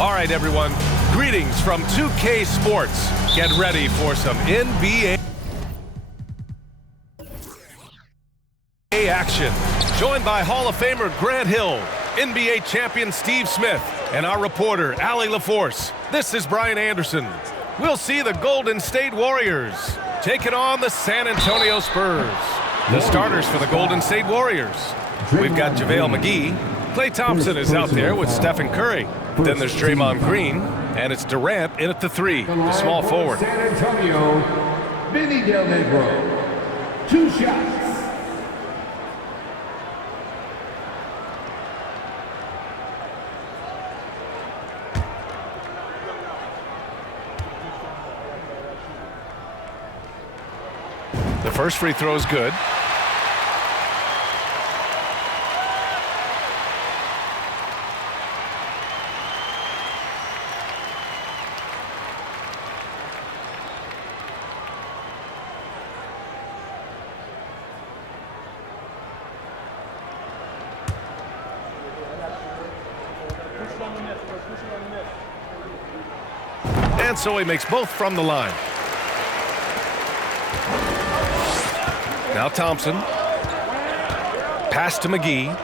All right, everyone. Greetings from 2K Sports. Get ready for some NBA action. Joined by Hall of Famer Grant Hill, NBA champion Steve Smith, and our reporter, Allie LaForce. This is Brian Anderson. We'll see the Golden State Warriors taking on the San Antonio Spurs. The starters for the Golden State Warriors. We've got JaVale McGee. Klay Thompson is out there with Stephen Curry. Then there's Draymond Green, and it's Durant in at the 3, the small forward. San Antonio, Vinny Del Negro. 2 shots. The first free throw is good. And so he makes both from the line. Now Thompson. Pass to McGee.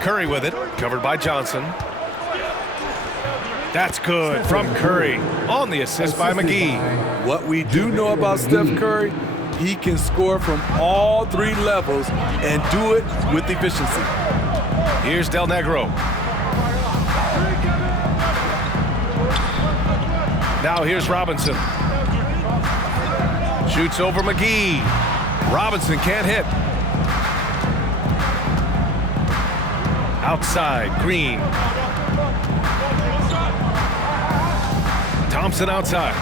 Curry with it, covered by Johnson. That's good from Curry on the assist by McGee. What we do know about Steph Curry, he can score from all 3 levels and do it with efficiency. Here's Del Negro. Now here's Robinson. Shoots over McGee. Robinson can't hit. Outside, Green. Thompson outside.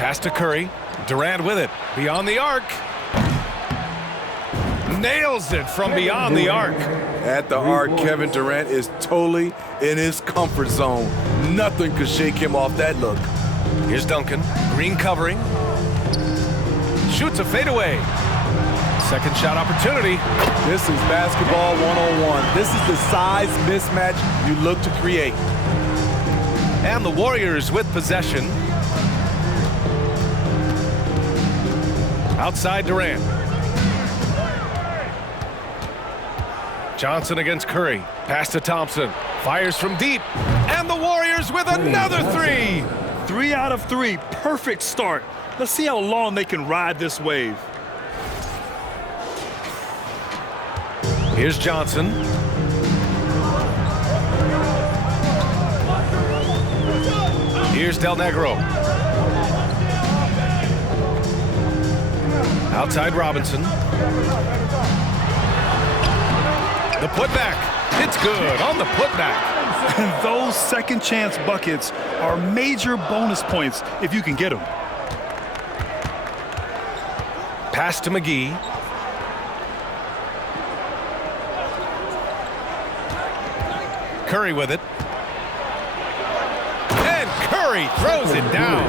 Pass to Curry. Durant with it. Beyond the arc. Nails it from beyond the arc. At the arc, Kevin Durant is totally in his comfort zone. Nothing could shake him off that look. Here's Duncan. Green covering. Shoots a fadeaway. Second shot opportunity. This is basketball 101. This is the size mismatch you look to create. And the Warriors with possession. Outside Durant. Johnson against Curry. Pass to Thompson. Fires from deep. And the Warriors with another 3. 3 out of 3. Perfect start. Let's see how long they can ride this wave. Here's Johnson. Here's Del Negro. Outside Robinson. The putback. It's good on the putback. And those second chance buckets are major bonus points if you can get them. Pass to McGee. Curry with it. And Curry throws it down.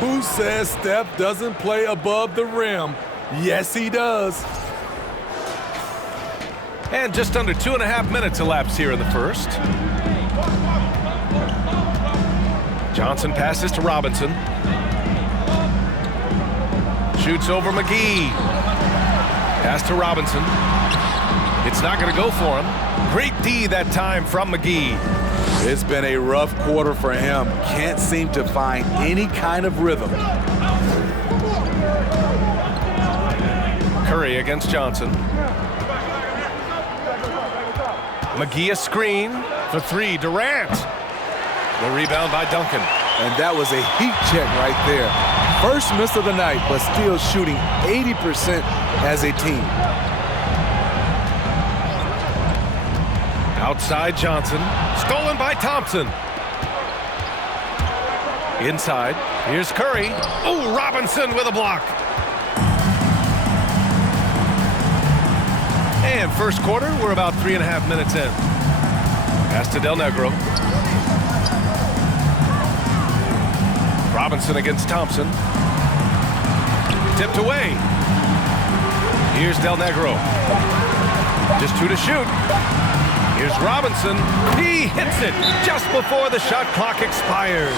Who says Steph doesn't play above the rim? Yes, he does. And just under 2.5 minutes elapsed here in the first. Johnson passes to Robinson. Shoots over McGee. Pass to Robinson. It's not going to go for him. Great D that time from McGee. It's been a rough quarter for him. Can't seem to find any kind of rhythm. Curry against Johnson. McGee a screen for 3. Durant. The rebound by Duncan. And that was a heat check right there. First miss of the night, but still shooting 80% as a team. Outside Johnson. Stolen by Thompson. Inside. Here's Curry. Oh, Robinson with a block. And first quarter, we're about 3.5 minutes in. Pass to Del Negro. Robinson against Thompson. Tipped away. Here's Del Negro. Just 2 to shoot. Here's Robinson. He hits it just before the shot clock expires.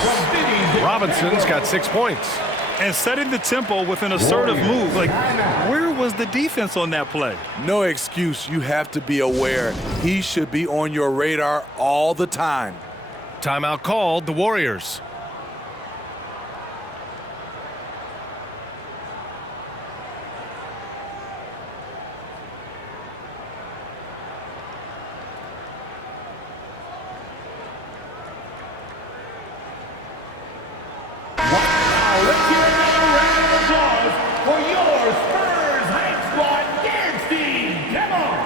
Robinson's got 6 points. And setting the tempo with an assertive move. Like, where was the defense on that play? No excuse. You have to be aware. He should be on your radar all the time. Timeout called, the Warriors. Let's hear another round of applause for your Spurs Hype Squad dance team. Come on.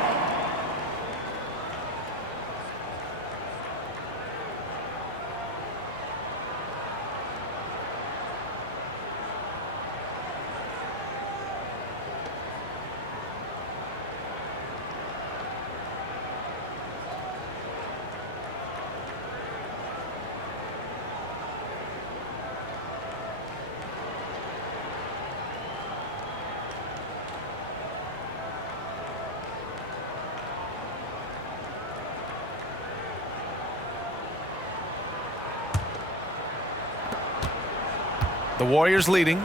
The Warriors leading.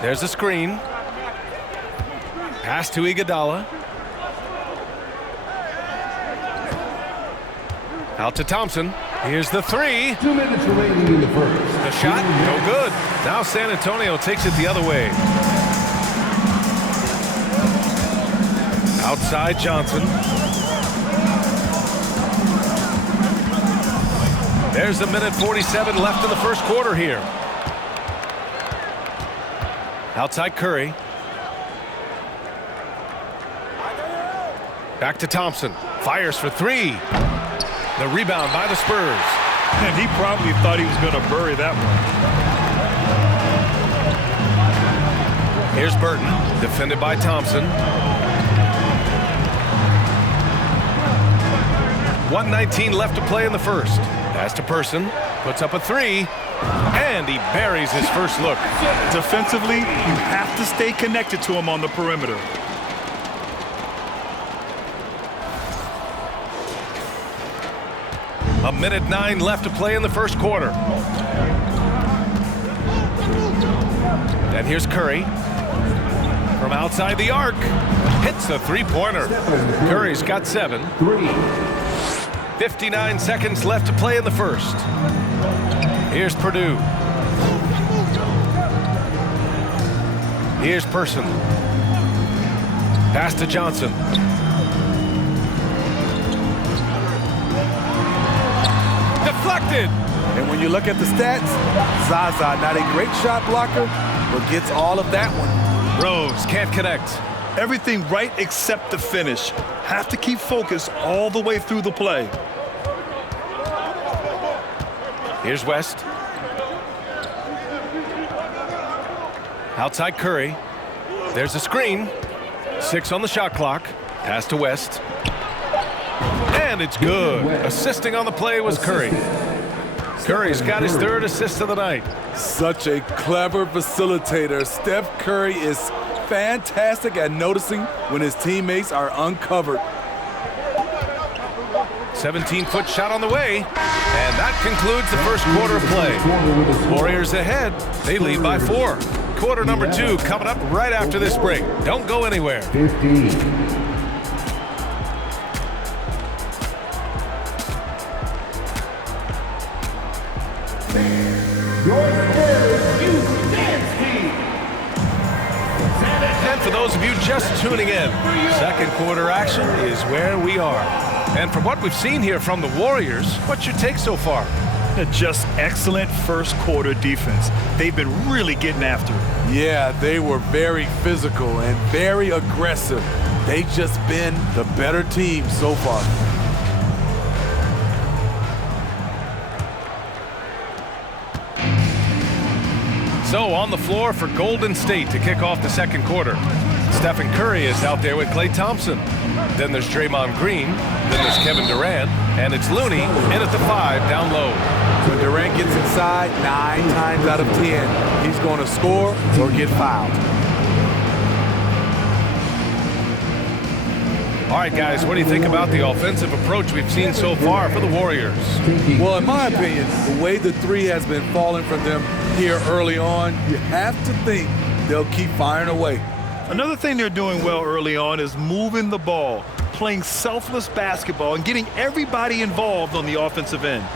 There's a screen. Pass to Iguodala. Out to Thompson. Here's the three. 2 minutes remaining in the first. The shot, no good. Now San Antonio takes it the other way. Outside Johnson. There's 1:47 left in the first quarter here. Outside Curry. Back to Thompson. Fires for three. The rebound by the Spurs. And he probably thought he was going to bury that one. Here's Burton. Defended by Thompson. 1:19 left to play in the first. Pass to Person, puts up a three, and he buries his first look. Defensively, you have to stay connected to him on the perimeter. A 1:09 left to play in the first quarter. And here's Curry. From outside the arc, hits the three-pointer. Curry's got 7. 59 seconds left to play in the first. Here's Purdue. Here's Person. Pass to Johnson. Deflected. And when you look at the stats, Zaza, not a great shot blocker, but gets all of that one. Rose can't connect. Everything right except the finish. Have to keep focus all the way through the play. Here's West. Outside Curry. There's a screen. 6 on the shot clock. Pass to West. And it's good. Assisting on the play was Curry. Curry's got his 3rd assist of the night. Such a clever facilitator. Steph Curry is fantastic at noticing when his teammates are uncovered. 17-foot shot on the way. And that concludes the first quarter of play. Warriors ahead. They lead by 4. Quarter number 2 coming up right after this break. Don't go anywhere. 15. Your Spurs Youth Dance Team. And for those of you just tuning in, second quarter action is where we are. And from what we've seen here from the Warriors, what's your take so far? Just excellent first quarter defense. They've been really getting after it. Yeah, they were very physical and very aggressive. They've just been the better team so far. So on the floor for Golden State to kick off the second quarter. Stephen Curry is out there with Klay Thompson. Then there's Draymond Green. Then there's Kevin Durant. And it's Looney in at the 5 down low. When Durant gets inside, 9 times out of 10, he's going to score or get fouled. All right, guys, what do you think about the offensive approach we've seen so far for the Warriors? Well, in my opinion, the way the three has been falling from them here early on, you have to think they'll keep firing away. Another thing they're doing well early on is moving the ball, playing selfless basketball, and getting everybody involved on the offensive end.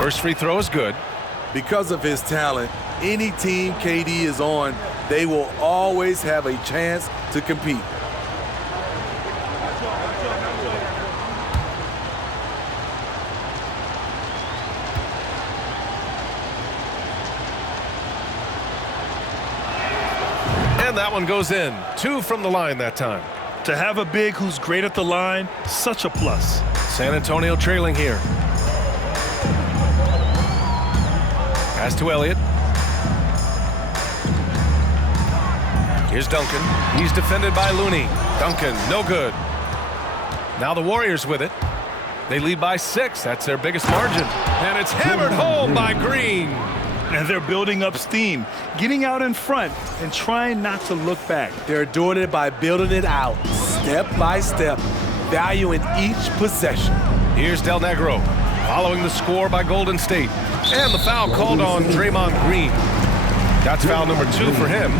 First free throw is good. Because of his talent, any team KD is on, they will always have a chance to compete. And that one goes in. 2 from the line that time. To have a big who's great at the line, such a plus. San Antonio trailing here. Pass to Elliott. Here's Duncan. He's defended by Looney. Duncan, no good. Now the Warriors with it. They lead by 6. That's their biggest margin. And it's hammered home by Green. And they're building up steam, getting out in front and trying not to look back. They're doing it by building it out, step by step, valuing each possession. Here's Del Negro, following the score by Golden State. And the foul called on Draymond Green. That's foul number 2 for him.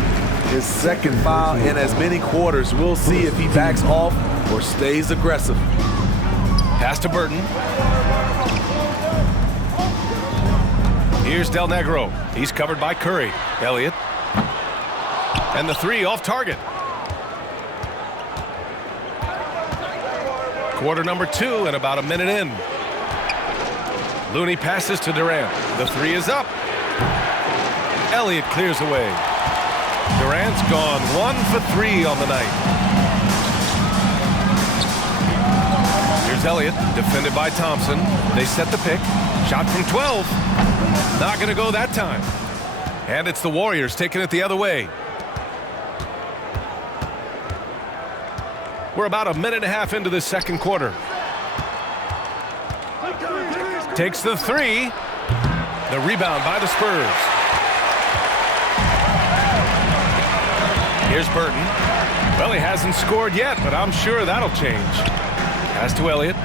His second foul in as many quarters. We'll see if he backs off or stays aggressive. Pass to Burton. Here's Del Negro. He's covered by Curry. Elliott. And the 3 off target. Quarter number 2 and about a minute in. Looney passes to Durant. The 3 is up. Elliott clears away. Durant's gone 1 for 3 on the night. Here's Elliott, defended by Thompson. They set the pick. Shot from 12. Not going to go that time. And it's the Warriors taking it the other way. We're about a minute and a half into this second quarter. Takes the 3. The rebound by the Spurs. Here's Burton. Well, he hasn't scored yet, but I'm sure that'll change. Pass to Elliott.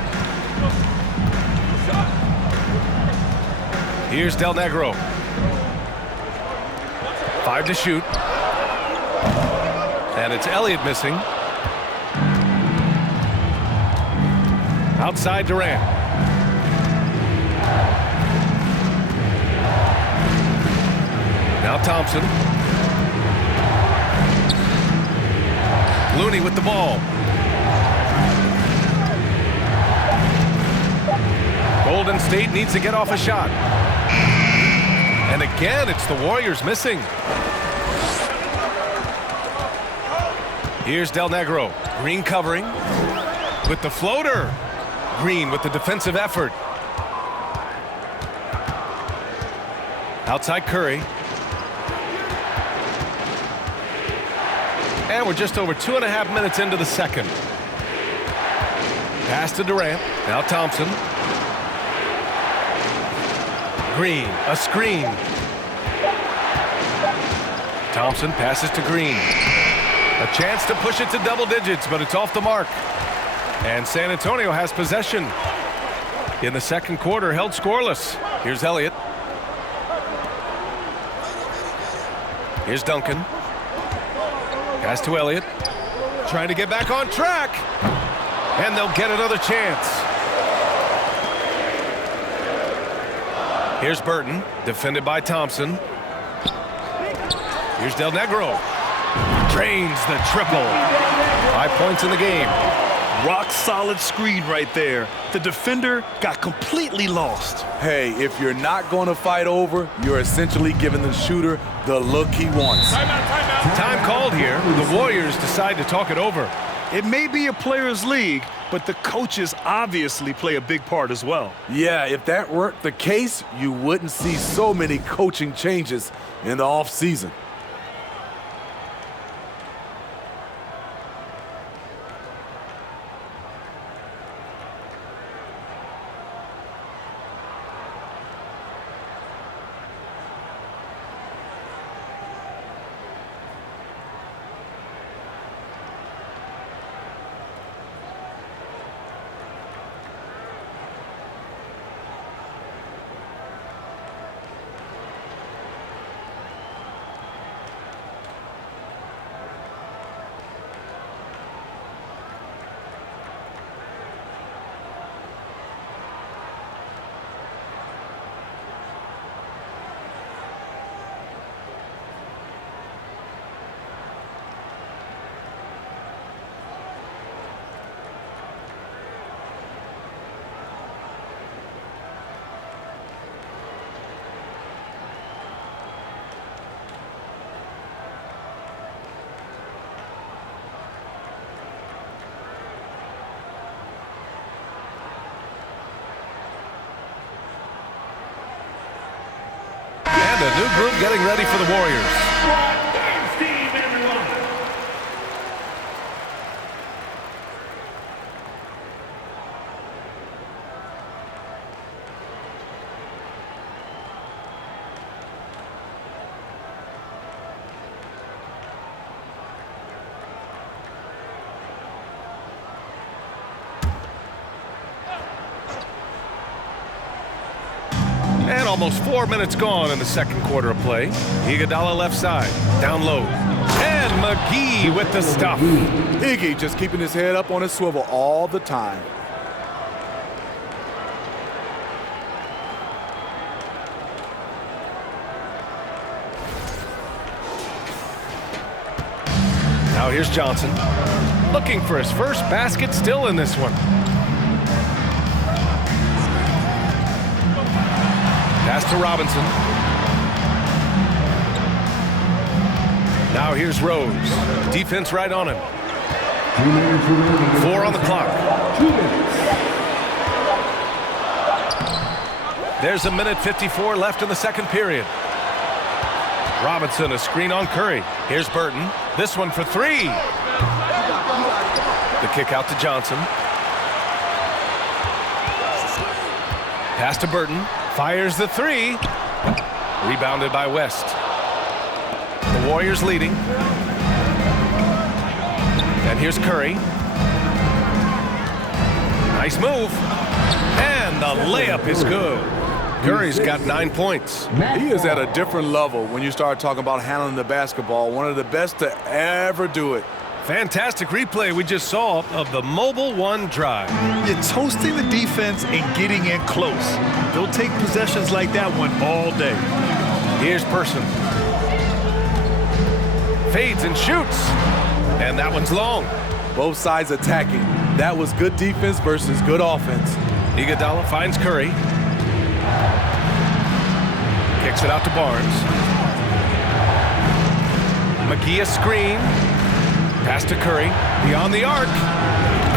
Here's Del Negro. 5 to shoot. And it's Elliott missing. Outside Durant. Now Thompson. Looney with the ball. Golden State needs to get off a shot. And again, it's the Warriors missing. Here's Del Negro. Green covering with the floater. Green with the defensive effort. Outside Curry. And we're just over 2.5 minutes into the second. Pass to Durant. Now Thompson. Green, a screen. Thompson passes to Green. A chance to push it to double digits, but it's off the mark. And San Antonio has possession. In the second quarter, held scoreless. Here's Elliott. Here's Duncan. Pass to Elliott. Trying to get back on track. And they'll get another chance. Here's Burton, defended by Thompson. Here's Del Negro. Drains the triple. 5 points in the game. Rock solid screen right there. The defender got completely lost. Hey, if you're not going to fight over, you're essentially giving the shooter the look he wants. Time called here. The Warriors decide to talk it over. It may be a players' league, but the coaches obviously play a big part as well. Yeah, if that weren't the case, you wouldn't see so many coaching changes in the offseason. ready for the Warriors. Dance team, everyone. And almost 4 minutes gone in the second quarter of play. Iguodala left side, down low. And McGee with the stuff. Iggy just keeping his head up on his swivel all the time. Now here's Johnson. Looking for his first basket still in this one. Pass to Robinson. Now here's Rose. Defense right on him. 4 on the clock. There's 1:54 left in the second period. Robinson, a screen on Curry. Here's Burton. This one for 3. The kick out to Johnson. Pass to Burton. Fires the 3. Rebounded by West. The Warriors leading. And here's Curry. Nice move. And the layup is good. Curry's got 9 points. He is at a different level when you start talking about handling the basketball. One of the best to ever do it. Fantastic replay we just saw of the Mobile One drive. It's hosting the defense and getting in close. They'll take possessions like that one all day. Here's Person. Fades and shoots. And that one's long. Both sides attacking. That was good defense versus good offense. Iguodala finds Curry. Kicks it out to Barnes. McGee a screen. Pass to Curry, beyond the arc.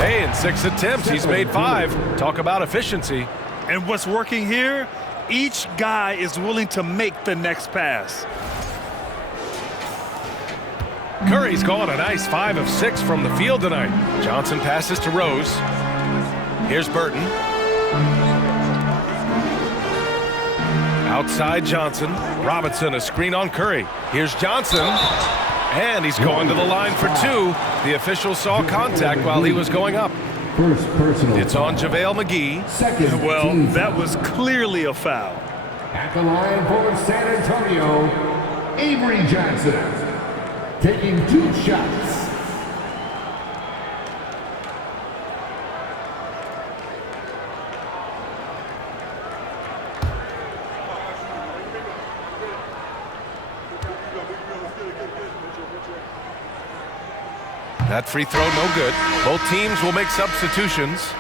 Hey, in 6 attempts, he's made 5. Talk about efficiency. And what's working here? Each guy is willing to make the next pass. Curry's gone a nice 5 of 6 from the field tonight. Johnson passes to Rose. Here's Burton. Outside Johnson. Robinson, a screen on Curry. Here's Johnson. And he's going to the line for 2. The official saw contact while he was going up. First personal. It's on JaVale McGee. Second. Well, that was clearly a foul. At the line for San Antonio, Avery Johnson. Taking 2 shots. That free throw no good. Both teams will make substitutions.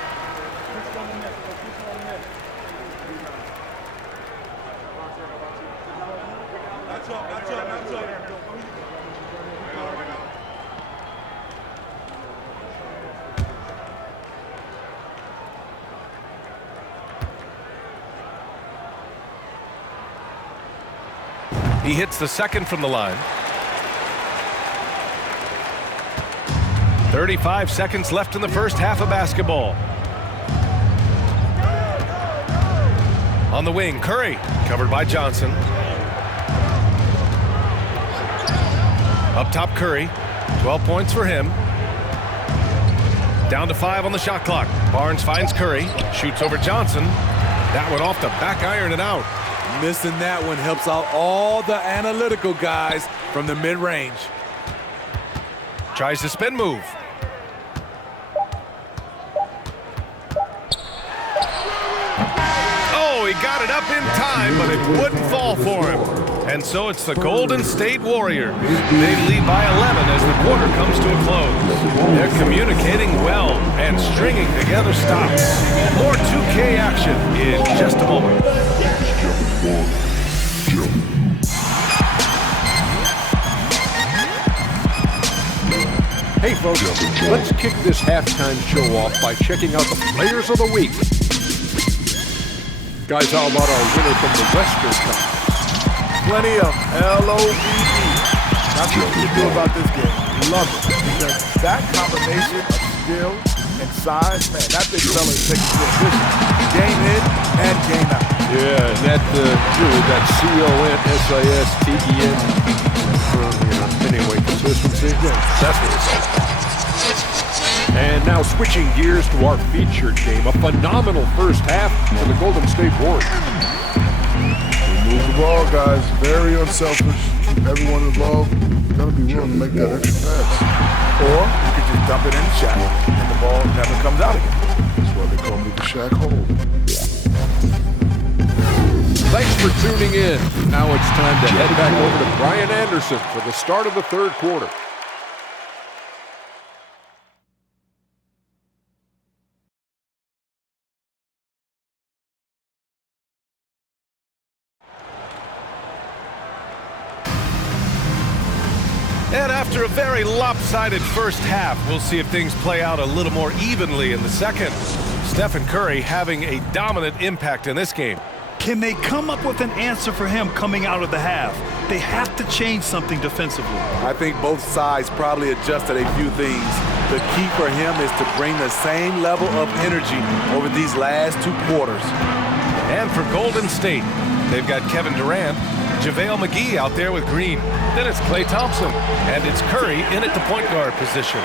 He hits the second from the line. 35 seconds left in the first half of basketball. On the wing, Curry, covered by Johnson. Up top, Curry, 12 points for him. Down to 5 on the shot clock. Barnes finds Curry, shoots over Johnson. That one off the back iron and out. Missing that one helps out all the analytical guys from the mid-range. Tries the spin move. Oh, he got it up in time, but it wouldn't fall for him. And so it's the Golden State Warriors. They lead by 11 as the quarter comes to a close. They're communicating well and stringing together stops. More 2K action in just a moment. Hey folks, let's kick this halftime show off by checking out the Players of the Week. Guys, how about our winner from the Western Conference? plenty of L-O-V-E. That's what you do about this game. Love it. Because that combination of skill and size, man, that big fella is taking care of business. Game in and game out. Yeah, and that really that C-O-N-S-I-S-T-E-N anyway, consistency. That's what it's all about. And now switching gears to our featured game, a phenomenal first half for the Golden State Warriors. Move the ball, guys. Very unselfish. Keep everyone involved. You gotta be willing to make that extra pass. Or you could just dump it in the Shaq and the ball never comes out again. That's why they call me the Shaq Hole. Thanks for tuning in. Now it's time to head back over to Brian Anderson for the start of the third quarter. And after a very lopsided first half, we'll see if things play out a little more evenly in the second. Stephen Curry having a dominant impact in this game. Can they come up with an answer for him coming out of the half? They have to change something defensively. I think both sides probably adjusted a few things. The key for him is to bring the same level of energy over these last two quarters. And for Golden State, they've got Kevin Durant, JaVale McGee out there with Green. Then it's Klay Thompson, and it's Curry in at the point guard position.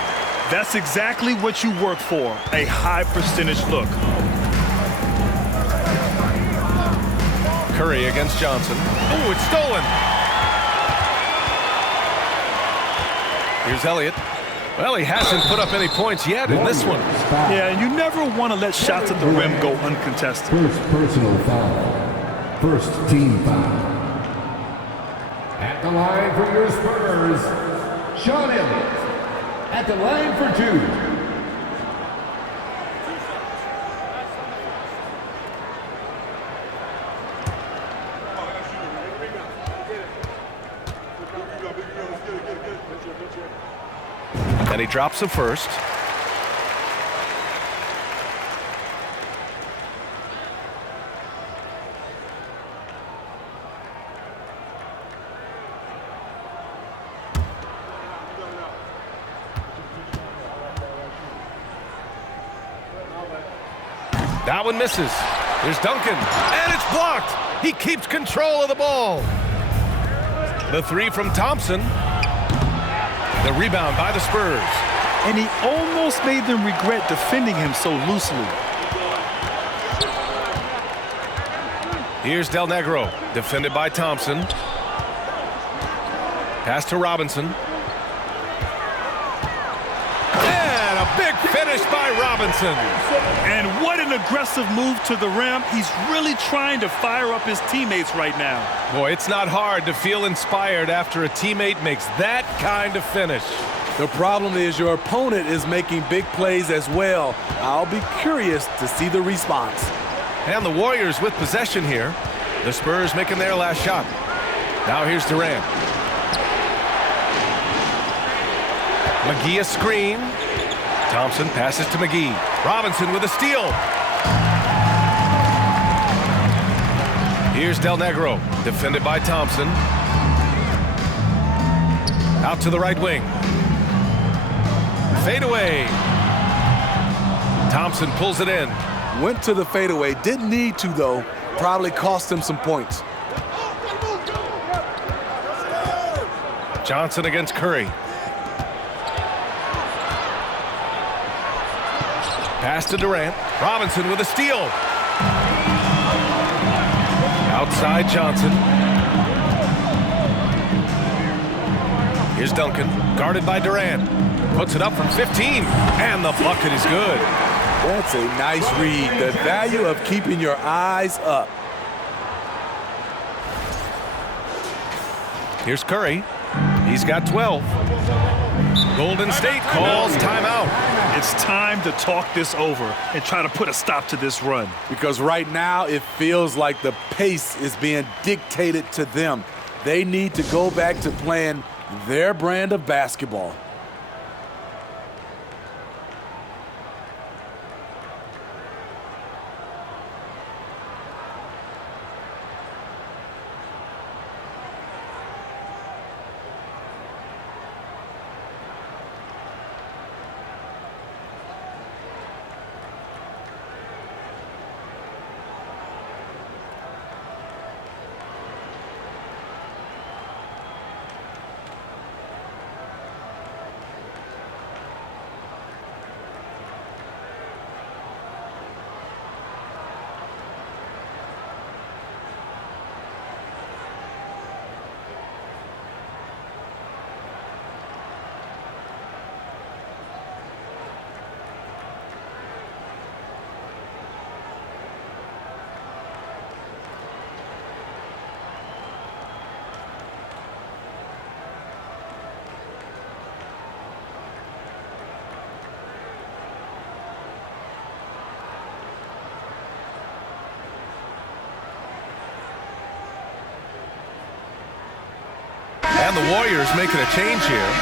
That's exactly what you work for, a high percentage look. Curry against Johnson. Oh, it's stolen. Here's Elliott. Well, he hasn't put up any points yet in this one. Yeah, and you never want to let shots at the rim go uncontested. First personal foul. First team foul. At the line for your Spurs, Sean Elliott. At the line for two. And he drops the first. That one misses. There's Duncan, and it's blocked. He keeps control of the ball. The three from Thompson. The rebound by the Spurs. And he almost made them regret defending him so loosely. Here's Del Negro, defended by Thompson. Pass to Robinson. And a big finish by Robinson. And what an aggressive move to the rim. He's really trying to fire up his teammates right now. Boy, it's not hard to feel inspired after a teammate makes that kind of finish. The problem is your opponent is making big plays as well. I'll be curious to see the response. And the Warriors with possession here. The Spurs making their last shot. Now here's Durant. McGee a screen. Thompson passes to McGee. Robinson with a steal. Here's Del Negro, defended by Thompson. Out to the right wing. Fadeaway. Thompson pulls it in. Went to the fadeaway. Didn't need to, though. Probably cost him some points. Johnson against Curry. Pass to Durant. Robinson with a steal. Outside Johnson. Here's Duncan, guarded by Durant. Puts it up from 15, and the bucket is good. That's a nice read. The value of keeping your eyes up. Here's Curry. He's got 12. Golden State calls timeout. It's time to talk this over and try to put a stop to this run. Because right now it feels like the pace is being dictated to them. They need to go back to playing their brand of basketball. And the Warriors making a change here.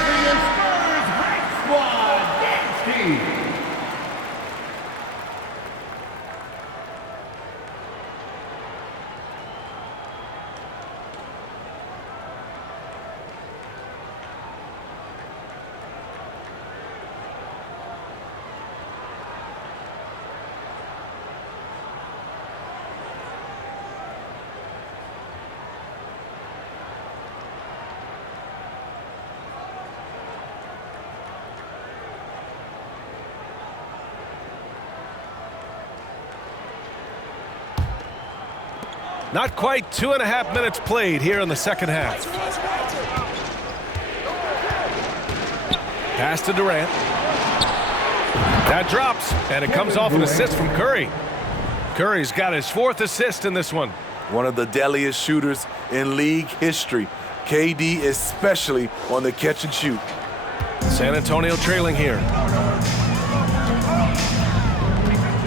Not quite 2.5 minutes played here in the second half. Pass to Durant. That drops, and it comes off an assist from Curry. Curry's got his 4th assist in this one. One of the deadliest shooters in league history. KD especially on the catch and shoot. San Antonio trailing here.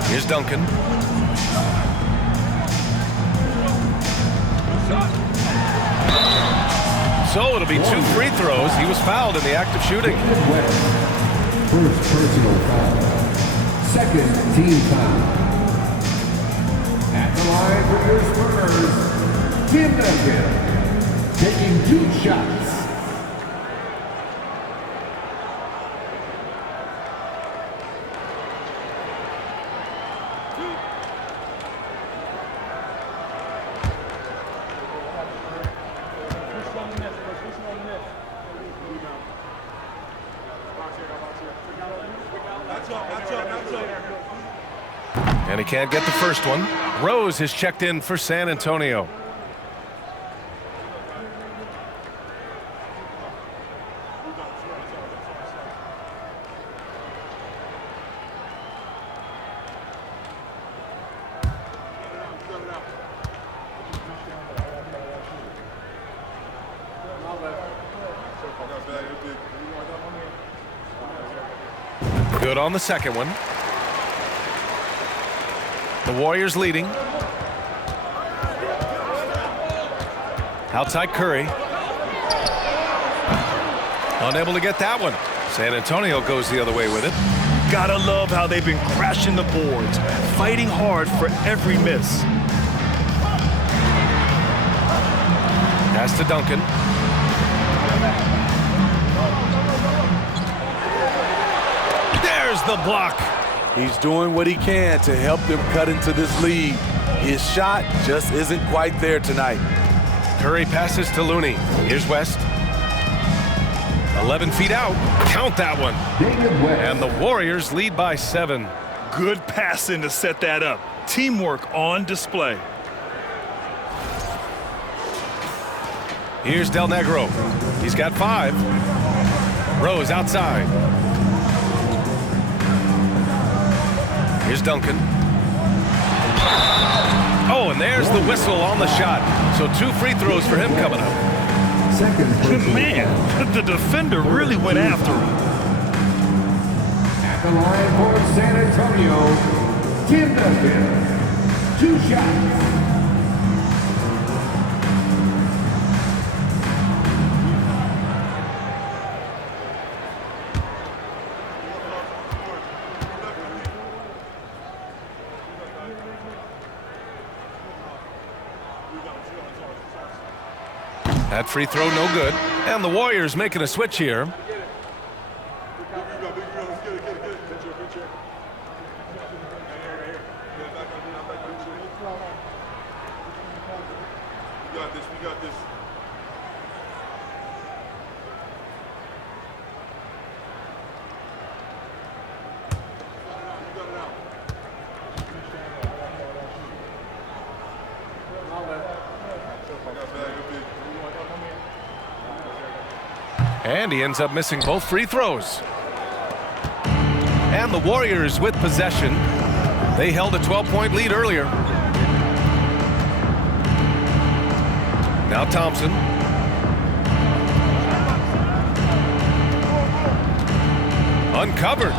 Here's Duncan. So it'll be 2 free throws. He was fouled in the act of shooting. First personal foul. Second team foul. At the line for your Spurs, Tim Duncan, taking 2 shots. And he can't get the first one. Rose has checked in for San Antonio. Good on the second one. The Warriors leading. Outside Curry. Unable to get that one. San Antonio goes the other way with it. Gotta love how they've been crashing the boards, fighting hard for every miss. Pass to Duncan. There's the block. He's doing what he can to help them cut into this lead. His shot just isn't quite there tonight. Curry passes to Looney. Here's West. 11 feet out. Count that one. And the Warriors lead by 7. Good passing to set that up. Teamwork on display. Here's Del Negro. He's got 5. Rose outside. Here's Duncan. Oh, and there's the whistle on the shot. So 2 free throws for him coming up. Man, the defender really went after him. At the line for San Antonio, Tim Duncan. 2 shots. That free throw no good. And the Warriors making a switch here. We got this. And he ends up missing both free throws. And the Warriors with possession. They held a 12-point lead earlier. Now Thompson. Uncovered.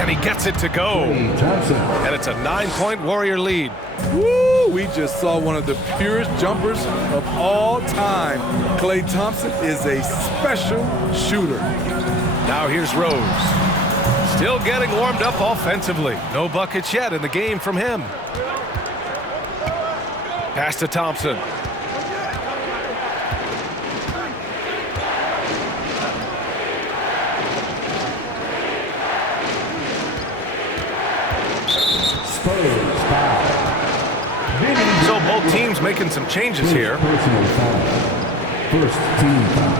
And he gets it to go. And it's a 9-point Warrior lead. Woo! We just saw one of the purest jumpers of all time. Klay Thompson is a special shooter. Now here's Rose. Still getting warmed up offensively. No buckets yet in the game from him. Pass to Thompson. Spurs foul. So both teams making some changes here. Personal foul. First team foul.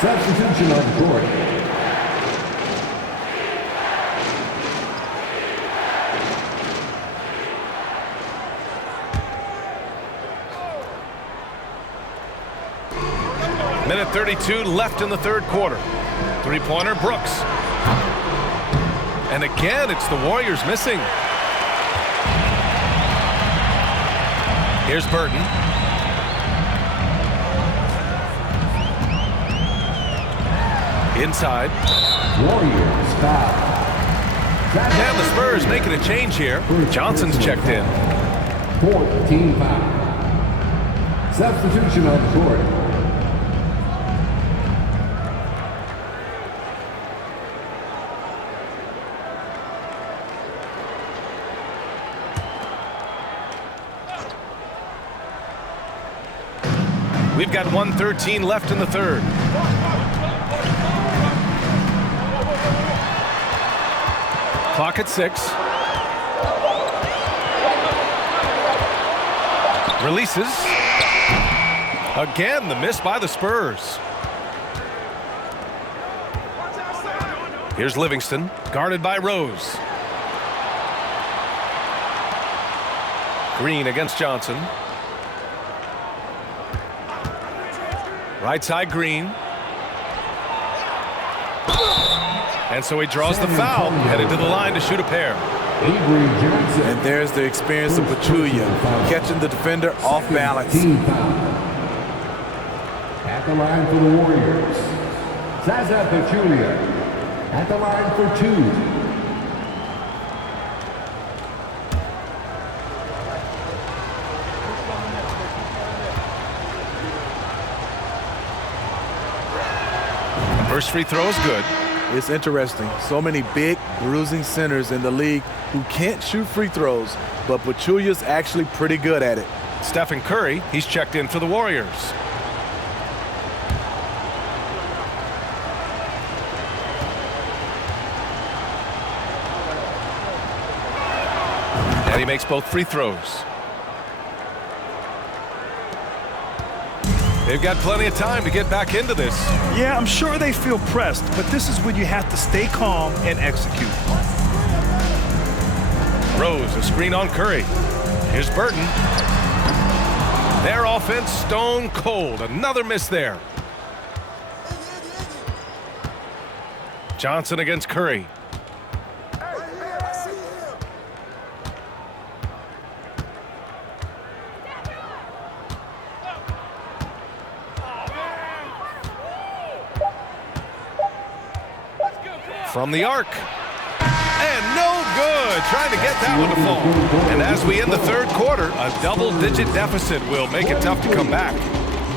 Substitution on the court. Minute 32 left in the third quarter. Three-pointer, Brooks. And again, it's the Warriors missing. Here's Burton. Inside. Warriors foul. And the Spurs making a change here. Johnson's checked in. Fourth team foul. Substitution on the court. We've got 1:13 left in the third. Clock at 6. Releases. Again, the miss by the Spurs. Here's Livingston, guarded by Rose. Green against Johnson. Right side, Green. And so he draws the foul, headed to the line to shoot a pair. And there's the experience of Pachulia, catching the defender off balance. Team foul. At the line for the Warriors. Zaza Pachulia. At the line for 2. First free throw is good. It's interesting. So many big, bruising centers in the league who can't shoot free throws, but Pachulia's actually pretty good at it. Stephen Curry, he's checked in for the Warriors. And he makes both free throws. They've got plenty of time to get back into this. Yeah, I'm sure they feel pressed, but this is when you have to stay calm and execute. Rose, a screen on Curry. Here's Burton. Their offense stone cold. Another miss there. Johnson against Curry. From the arc. And no good. Trying to get that one to fall. And as we end the third quarter, a double-digit deficit will make it tough to come back.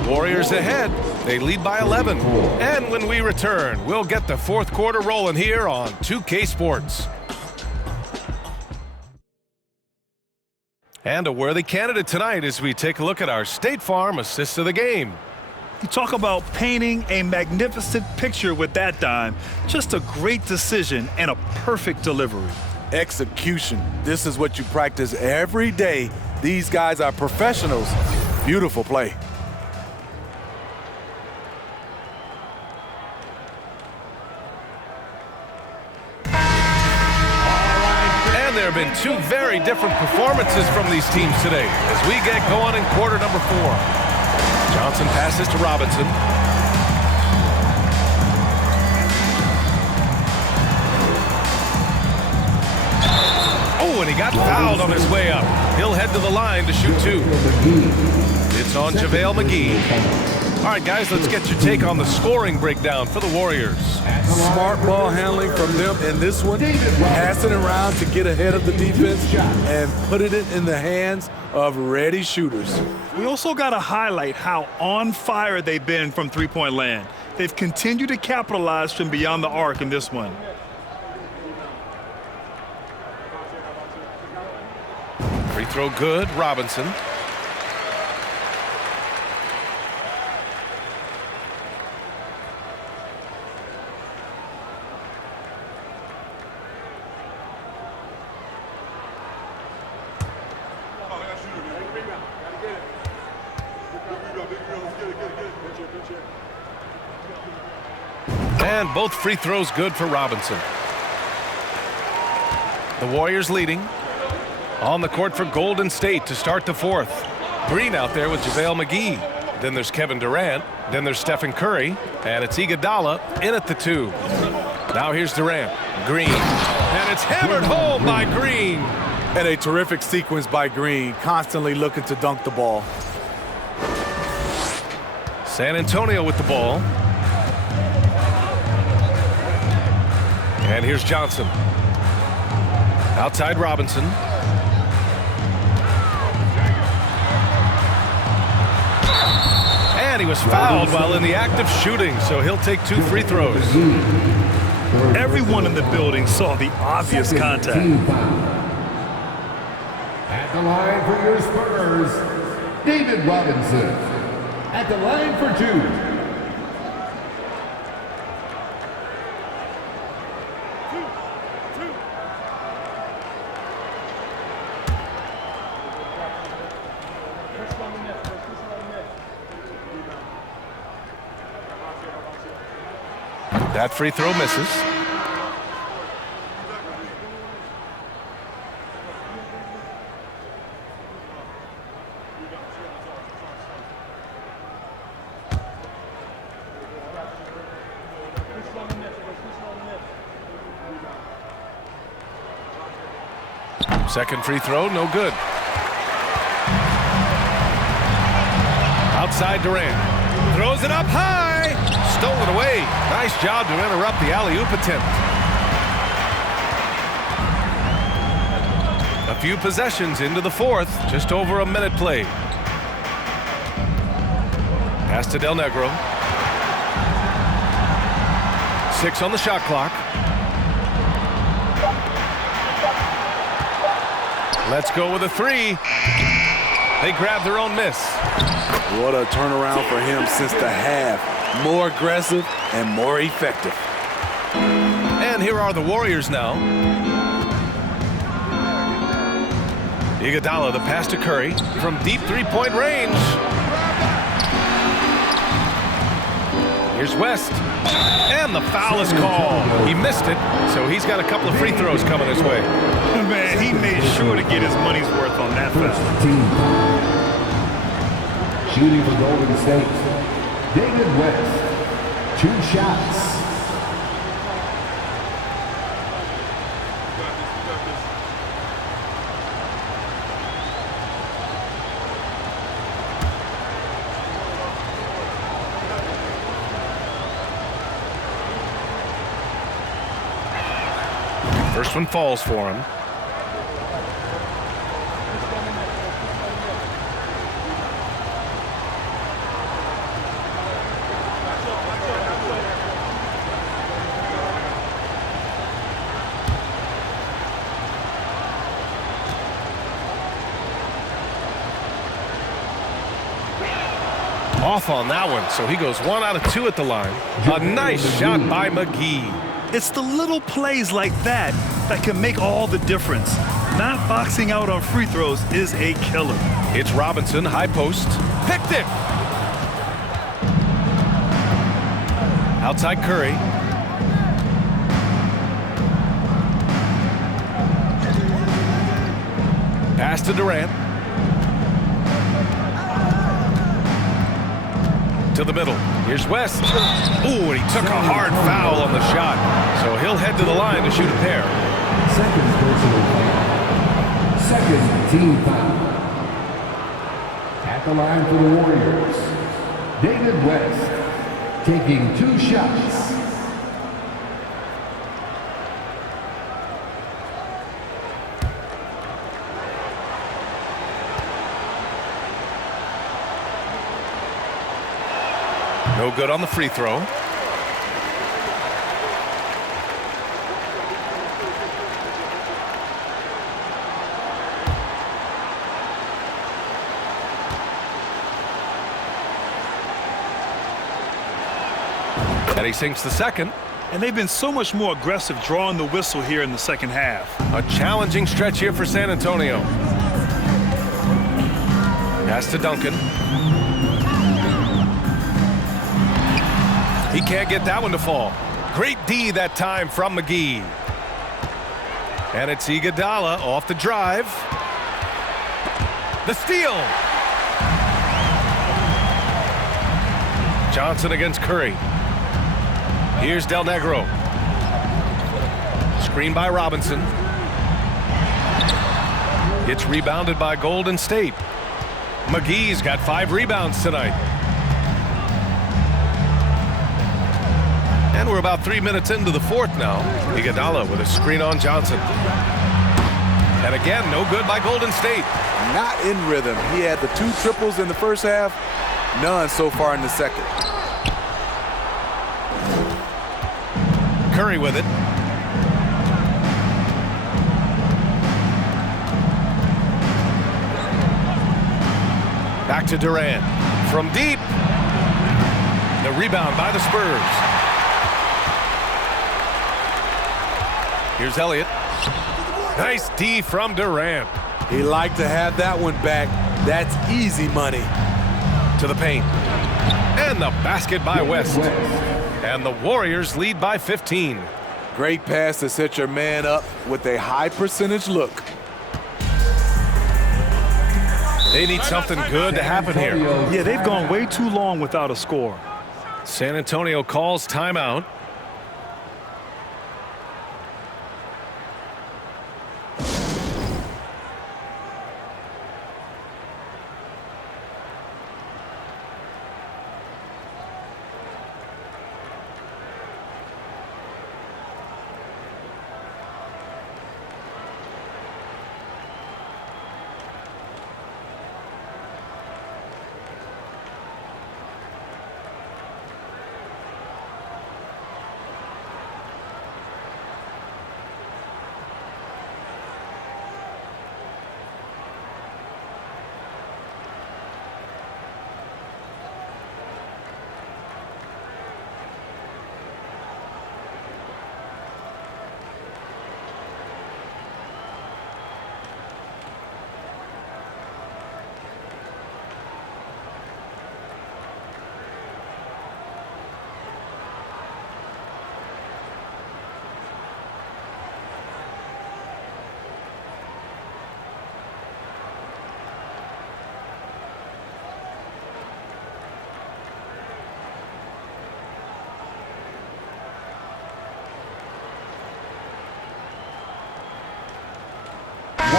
Warriors ahead. They lead by 11. And when we return, we'll get the fourth quarter rolling here on 2K Sports. And a worthy candidate tonight as we take a look at our State Farm assist of the game. You talk about painting a magnificent picture with that dime. Just a great decision and a perfect delivery. Execution. This is what you practice every day. These guys are professionals. Beautiful play. And there have been two very different performances from these teams today as we get going in quarter number 4. Johnson passes to Robinson. Oh, and he got fouled on his way up. He'll head to the line to shoot 2. It's on JaVale McGee. All right, guys, let's get your take on the scoring breakdown for the Warriors. Smart ball handling from them in this one, passing around to get ahead of the defense and putting it in the hands of ready shooters. We also got to highlight how on fire they've been from three-point land. They've continued to capitalize from beyond the arc in this one. Free throw good, Robinson. And both free throws good for Robinson. The Warriors leading. On the court for Golden State to start the fourth. Green out there with JaVale McGee. Then there's Kevin Durant. Then there's Stephen Curry. And it's Iguodala in at the 2. Now here's Durant. Green. And it's hammered home by Green. And a terrific sequence by Green, constantly looking to dunk the ball. San Antonio with the ball. And here's Johnson. Outside Robinson. And he was fouled while in the act of shooting, so he'll take 2 free throws. Everyone in the building saw the obvious contact. At the line for your Spurs, David Robinson. At the line for 2. That free throw misses. Second free throw, no good. Outside Durant. Throws it up high. Stolen away. Nice job to interrupt the alley-oop attempt. A few possessions into the fourth. Just over a minute played. Pass to Del Negro. 6 on the shot clock. Let's go with a 3. They grab their own miss. What a turnaround for him since the half. More aggressive and more effective. And here are the Warriors now. Iguodala, the pass to Curry from deep three-point range. Here's West. And the foul is called. He missed it, so he's got a couple of free throws coming his way. Man, he made sure to get his money's worth on that foul. Shooting for Golden State, David West. 2 shots. First one falls for him. Off on that one, so he goes 1 out of 2 at the line. A nice shot by McGee. It's the little plays like that that can make all the difference. Not boxing out on free throws is a killer. It's Robinson, high post. Picked it! Outside Curry. Pass to Durant. To the middle. Here's West. Ooh, and he took a hard foul on the shot. So he'll head to the line to shoot a pair. Second personal foul. Second team foul. At the line for the Warriors, David West taking 2 shots. No good on the free throw. And he sinks the second. And they've been so much more aggressive drawing the whistle here in the second half. A challenging stretch here for San Antonio. Pass to Duncan. He can't get that one to fall. Great D that time from McGee. And it's Iguodala off the drive. The steal. Johnson against Curry. Here's Del Negro. Screen by Robinson. It's rebounded by Golden State. McGee's got 5 rebounds tonight. And we're about 3 minutes into the fourth now. Iguodala with a screen on Johnson. And again, no good by Golden State. Not in rhythm. He had the 2 triples in the first half, none so far in the second. Curry with it. Back to Durant. From deep. The rebound by the Spurs. Here's Elliott. Nice D from Durant. He liked to have that one back. That's easy money. To the paint. And the basket by West. And the Warriors lead by 15. Great pass to set your man up with a high percentage look. They need something good to happen here. Yeah, they've gone way too long without a score. San Antonio calls timeout.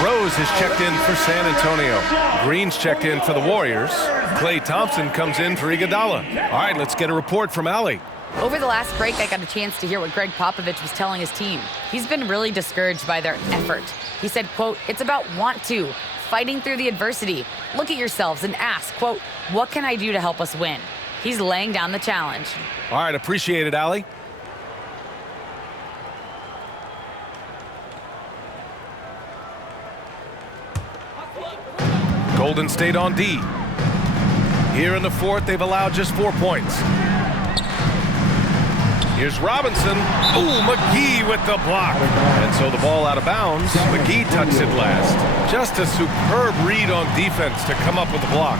Rose has checked in for San Antonio. Green's checked in for the Warriors. Klay Thompson comes in for Iguodala. All right, let's get a report from Allie. Over the last break, I got a chance to hear what Greg Popovich was telling his team. He's been really discouraged by their effort. He said, quote, "It's about want to, fighting through the adversity. Look at yourselves and ask, quote, what can I do to help us win?" He's laying down the challenge. All right, appreciate it, Allie. Golden State on D. Here in the fourth, they've allowed just 4 points. Here's Robinson. Ooh, McGee with the block. And so the ball out of bounds. McGee touched it last. Just a superb read on defense to come up with the block.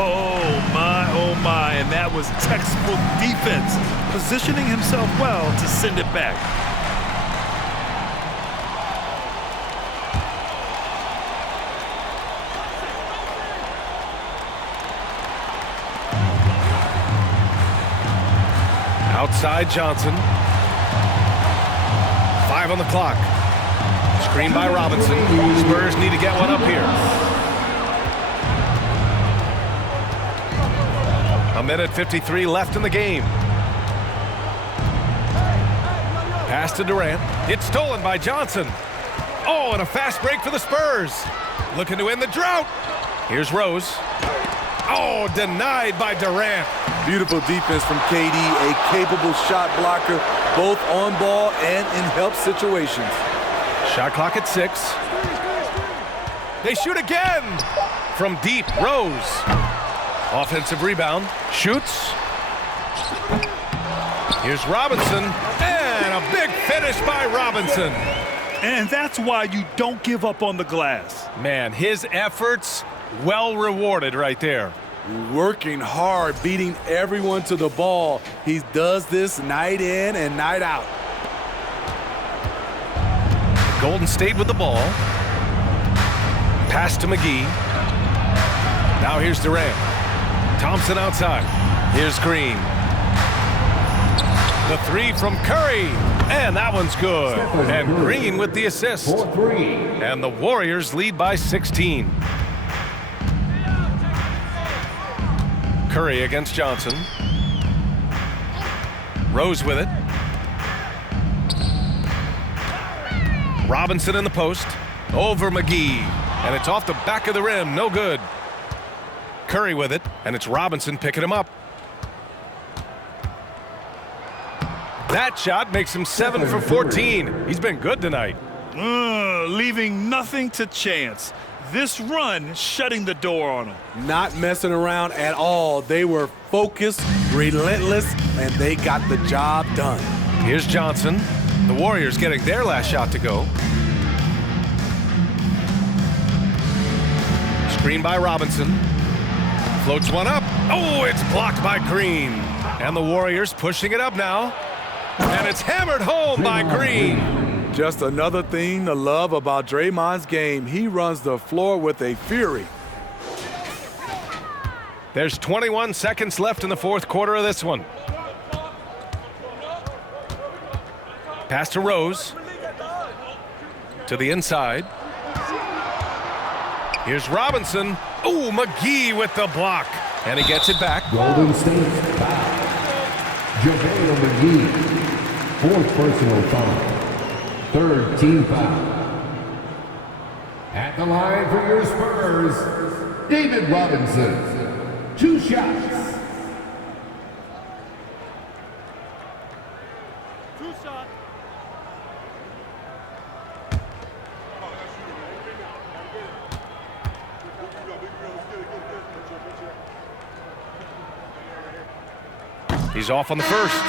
Oh my, and that was textbook defense. Positioning himself well to send it back. Outside Johnson. 5 on the clock. Screen by Robinson. Spurs need to get one up here. 1:53 left in the game. Pass to Durant. It's stolen by Johnson. Oh, and a fast break for the Spurs. Looking to end the drought. Here's Rose. Oh, denied by Durant. Beautiful defense from KD, a capable shot blocker, both on ball and in help situations. Shot clock at 6. They shoot again. From deep, Rose. Offensive rebound. Shoots. Here's Robinson. And a big finish by Robinson. And that's why you don't give up on the glass. Man, his efforts well rewarded right there. Working hard, beating everyone to the ball. He does this night in and night out. Golden State with the ball. Pass to McGee. Now here's Durant. Thompson outside. Here's Green. The 3 from Curry. And that one's good. And Green with the assist. And the Warriors lead by 16. Curry against Johnson. Rose with it. Robinson in the post. Over McGee. And it's off the back of the rim. No good. Curry with it. And it's Robinson picking him up. That shot makes him 7 for 14. He's been good tonight. Leaving nothing to chance. This run shutting the door on him. Not messing around at all. They were focused, relentless, and they got the job done. Here's Johnson. The Warriors getting their last shot to go. Screen by Robinson. Floats one up. Oh, it's blocked by Green. And the Warriors pushing it up now. And it's hammered home by Green. Just another thing to love about Draymond's game. He runs the floor with a fury. There's 21 seconds left in the fourth quarter of this one. Pass to Rose. To the inside. Here's Robinson. Oh, McGee with the block. And he gets it back. Golden State foul. JaVale McGee. 4th personal foul. 3rd team foul. At the line for your Spurs, David Robinson. 2 shots. 2 shots. He's off on the first.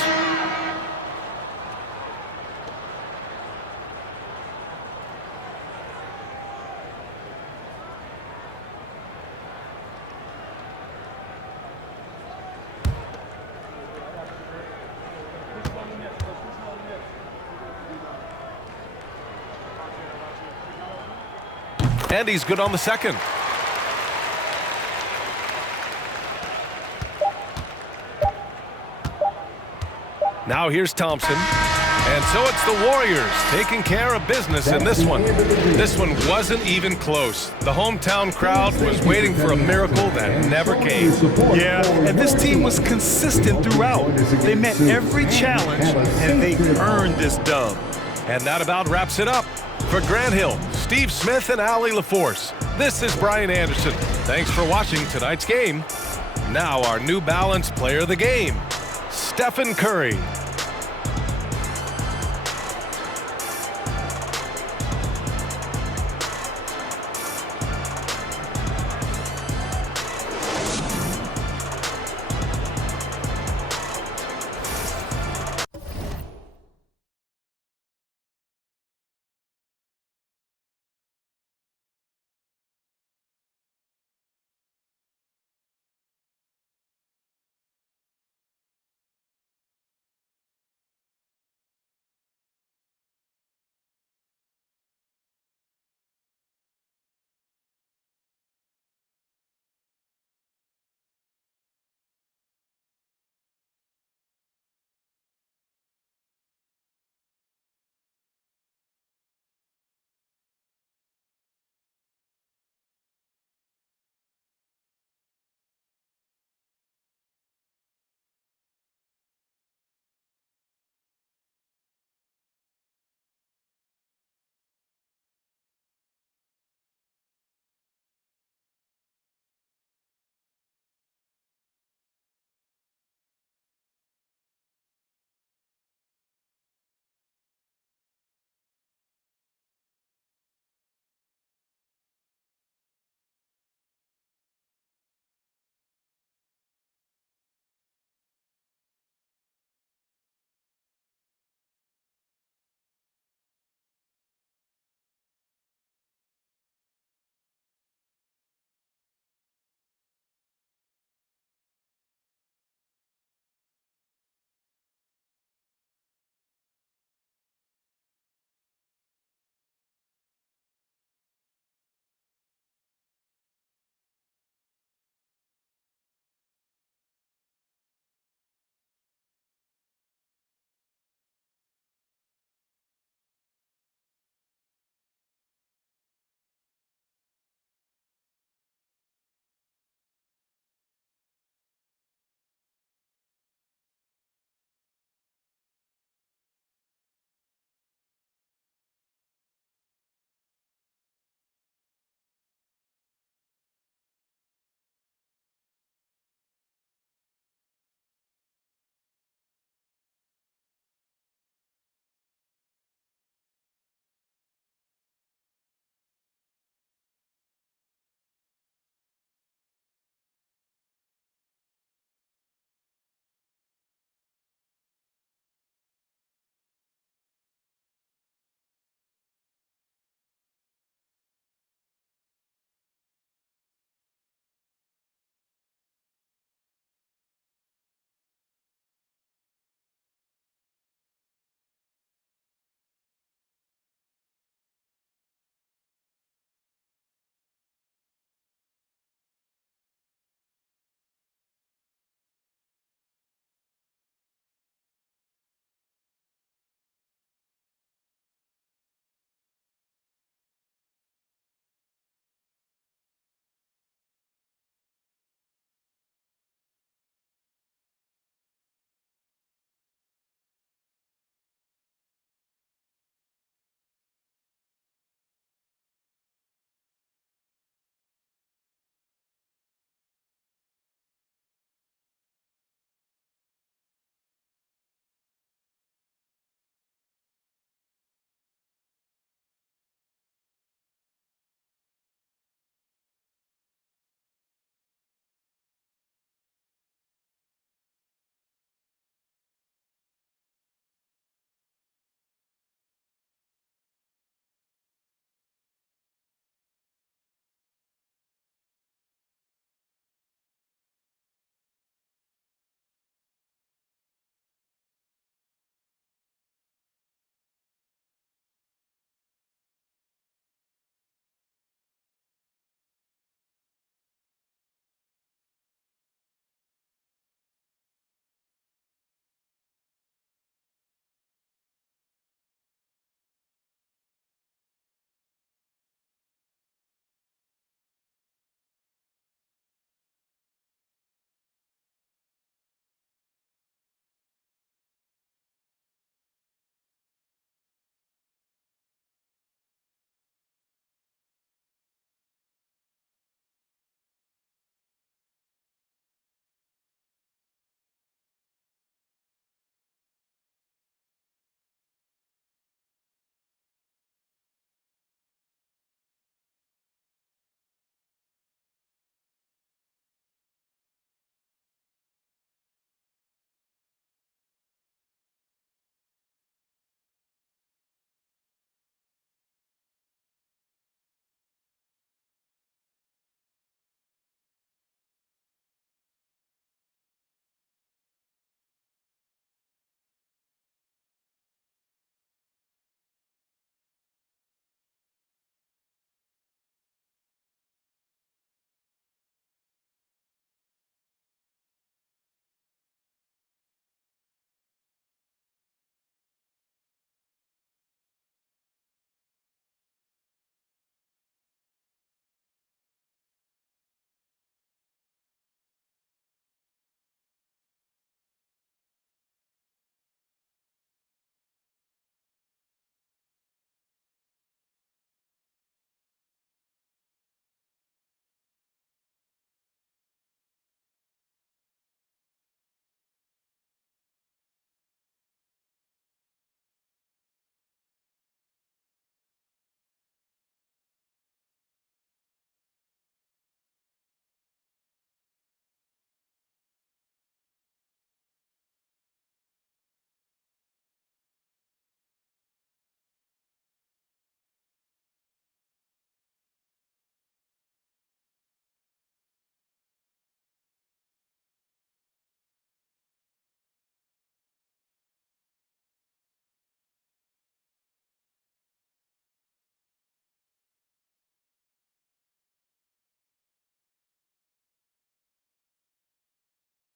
And he's good on the second. Now here's Thompson. And so it's the Warriors taking care of business in this one. This one wasn't even close. The hometown crowd was waiting for a miracle that never came. Yeah, and this team was consistent throughout. They met every challenge, and they earned this dub. And that about wraps it up. For Grant Hill, Steve Smith, and Allie LaForce, this is Brian Anderson. Thanks for watching tonight's game. Now our New Balance Player of the Game, Stephen Curry.